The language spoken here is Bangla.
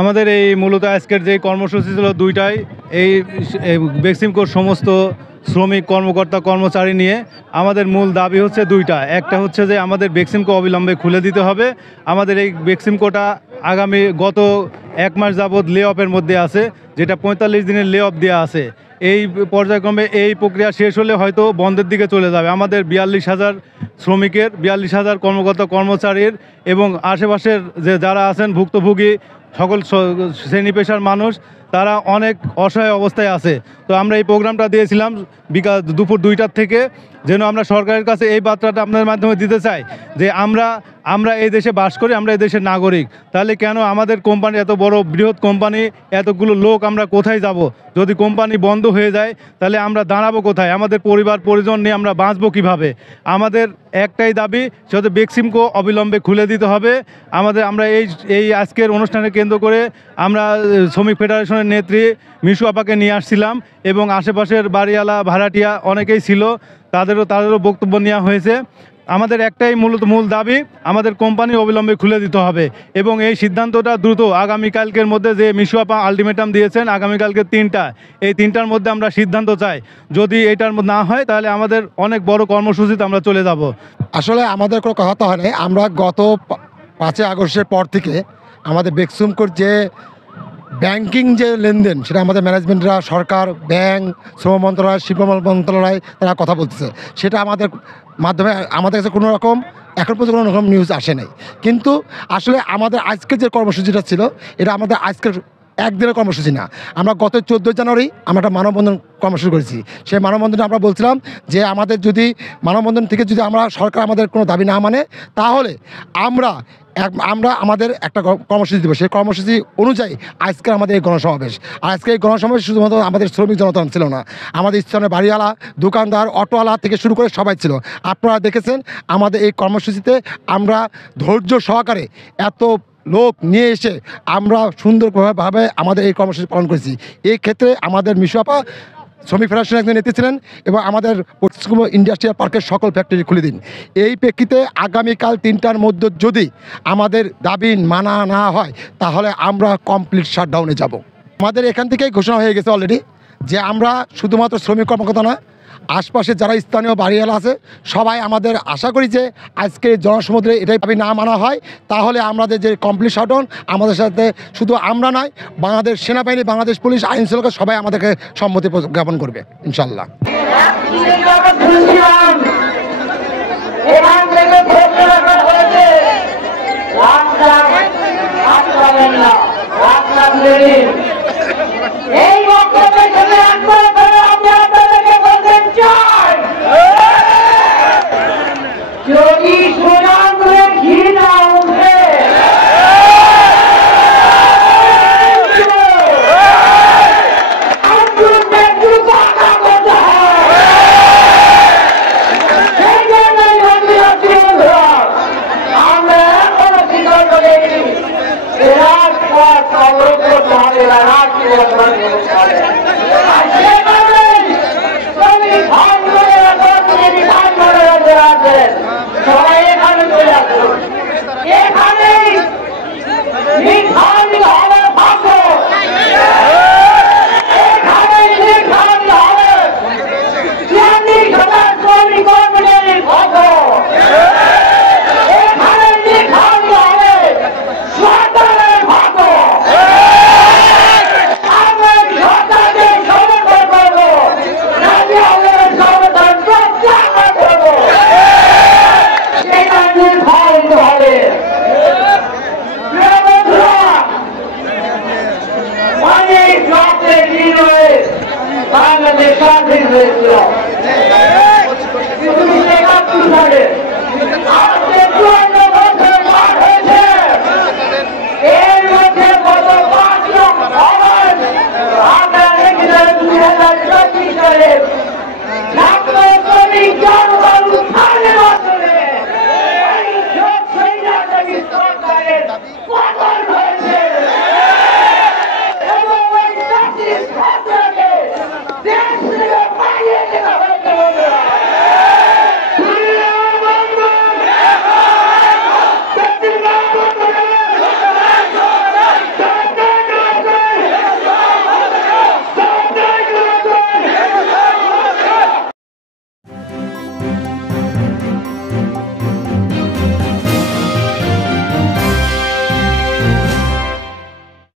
আমাদের এই মূলত আজকের যে কর্মসূচি ছিল দুইটাই, এই বেক্সিমকোর সমস্ত শ্রমিক কর্মকর্তা কর্মচারী নিয়ে আমাদের মূল দাবি হচ্ছে দুইটা। একটা হচ্ছে যে আমাদের বেক্সিমকো অবিলম্বে খুলে দিতে হবে। আমাদের এই বেক্সিমকোটা আগামী গত 1 মাস যাবৎ লে অফের মধ্যে আছে, যেটা 45 দিনের লে অফ দেওয়া আছে। এই পর্যায়ক্রমে এই প্রক্রিয়া শেষ হলে হয়তো বন্ধের দিকে চলে যাবে। আমাদের 42,000 শ্রমিকের, 42,000 কর্মকর্তা কর্মচারীর এবং আশেপাশের যে যারা আছেন ভুক্তভোগী সকল শ্রেণী পেশার মানুষ, তারা অনেক অসহায় অবস্থায় আছে। তো আমরা এই প্রোগ্রামটা দিয়েছিলাম দুপুর 2টার থেকে, যেন আমরা সরকারের কাছে এই বার্তাটা আপনাদের মাধ্যমে দিতে চাই যে আমরা এই দেশে বাস করি, আমরা এই দেশের নাগরিক। তাহলে কেন আমাদের কোম্পানি, এত বড় বৃহৎ কোম্পানি, এতগুলো লোক, আমরা কোথায় যাব? যদি কোম্পানি বন্ধ হয়ে যায় তাহলে আমরা দাঁড়াবো কোথায়? আমাদের পরিবার পরিজন নিয়ে আমরা বাঁচবো কীভাবে? আমাদের একটাই দাবি, সেটা বেক্সিমকো অবিলম্বে খুলে দিতে হবে। আমরা এই আজকের অনুষ্ঠানে কেন্দ্র করে আমরা শ্রমিক ফেডারেশনের নেত্রী মিশু আপাকে নিয়ে আসছিলাম এবং আশেপাশের বাড়িওয়ালা ভাড়াটিয়া অনেকেই ছিল, তাদেরও বক্তব্য নেওয়া হয়েছে। আমাদের একটাই মূল দাবি, আমাদের কোম্পানি অবিলম্বে খুলে দিতে হবে এবং এই সিদ্ধান্তটা দ্রুত আগামীকালকের মধ্যে, যে মিশু আপা আলটিমেটাম দিয়েছেন আগামীকালকে 3টা, এই 3টার মধ্যে আমরা সিদ্ধান্ত চাই। যদি এটার মধ্যে না হয় তাহলে আমাদের অনেক বড় কর্মসূচিতে আমরা চলে যাব। আসলে আমাদের কোনো কথা হয় নাই। আমরা গত 5 আগস্টের পর থেকে আমাদের বেক্সিমকোর যে ব্যাংকিং যে লেনদেন, সেটা আমাদের ম্যানেজমেন্টরা, সরকার, ব্যাংক, শ্রম মন্ত্রণালয়, শিল্প মন্ত্রণালয়, তারা কথা বলতেছে। সেটা আমাদের মাধ্যমে আমাদের কাছে কোনো রকম এখন পর্যন্ত কোনো রকম নিউজ আসে নাই। কিন্তু আসলে আমাদের আজকের যে কর্মসূচিটা ছিল, এটা আমাদের আজকের একদিনের কর্মসূচি না। আমরা গত 14 জানুয়ারি আমরা একটা মানববন্ধন কর্মসূচি করেছি। সেই মানববন্ধনে আমরা বলছিলাম যে আমাদের যদি মানববন্ধন থেকে যদি সরকার আমাদের কোনো দাবি না মানে, তাহলে আমরা আমাদের একটা কর্মসূচি দেবো। সেই কর্মসূচি অনুযায়ী আজকে আমাদের এই গণসমাবেশ। আর আজকে এই গণসমাবেশ শুধুমাত্র আমাদের শ্রমিক জনতা ছিল না, আমাদের স্থানীয় বাড়িওয়ালা, দোকানদার, অটোওয়ালা থেকে শুরু করে সবাই ছিল। আপনারা দেখেছেন আমাদের এই কর্মসূচিতে আমরা ধৈর্য সহকারে এত লোক নিয়ে এসে আমরা সুন্দরভাবে আমাদের এই কর্মসূচি পালন করেছি। এই ক্ষেত্রে আমাদের মিশু আপা শ্রমিক ফেডারেশনের একজন নেত্রী ছিলেন এবং আমাদের পশ্চিমবঙ্গ ইন্ডাস্ট্রিয়াল পার্কের সকল ফ্যাক্টরি খুলে দিন। এই প্রেক্ষিতে আগামীকাল 3টার মধ্যে যদি আমাদের দাবি মানা না হয়, তাহলে আমরা কমপ্লিট শাটডাউনে যাব। আমাদের এখান থেকেই ঘোষণা হয়ে গেছে অলরেডি যে আমরা শুধুমাত্র শ্রমিক কর্মকর্তা না, আশপাশে যারা স্থানীয় বাড়িওয়ালা আছে সবাই আমাদের আশা করি যে আজকে জনসমুদ্রে এটাই দাবি না মানা হয়, তাহলে আমাদের যে কমপ্লিট শাটডাউন, আমাদের সাথে শুধু আমরা নয়, বাংলাদেশ সেনাবাহিনী, বাংলাদেশ পুলিশ, আইন শৃঙ্খলা সবাই আমাদেরকে সম্মতি জ্ঞাপন করবে ইনশাল্লাহ। সবাই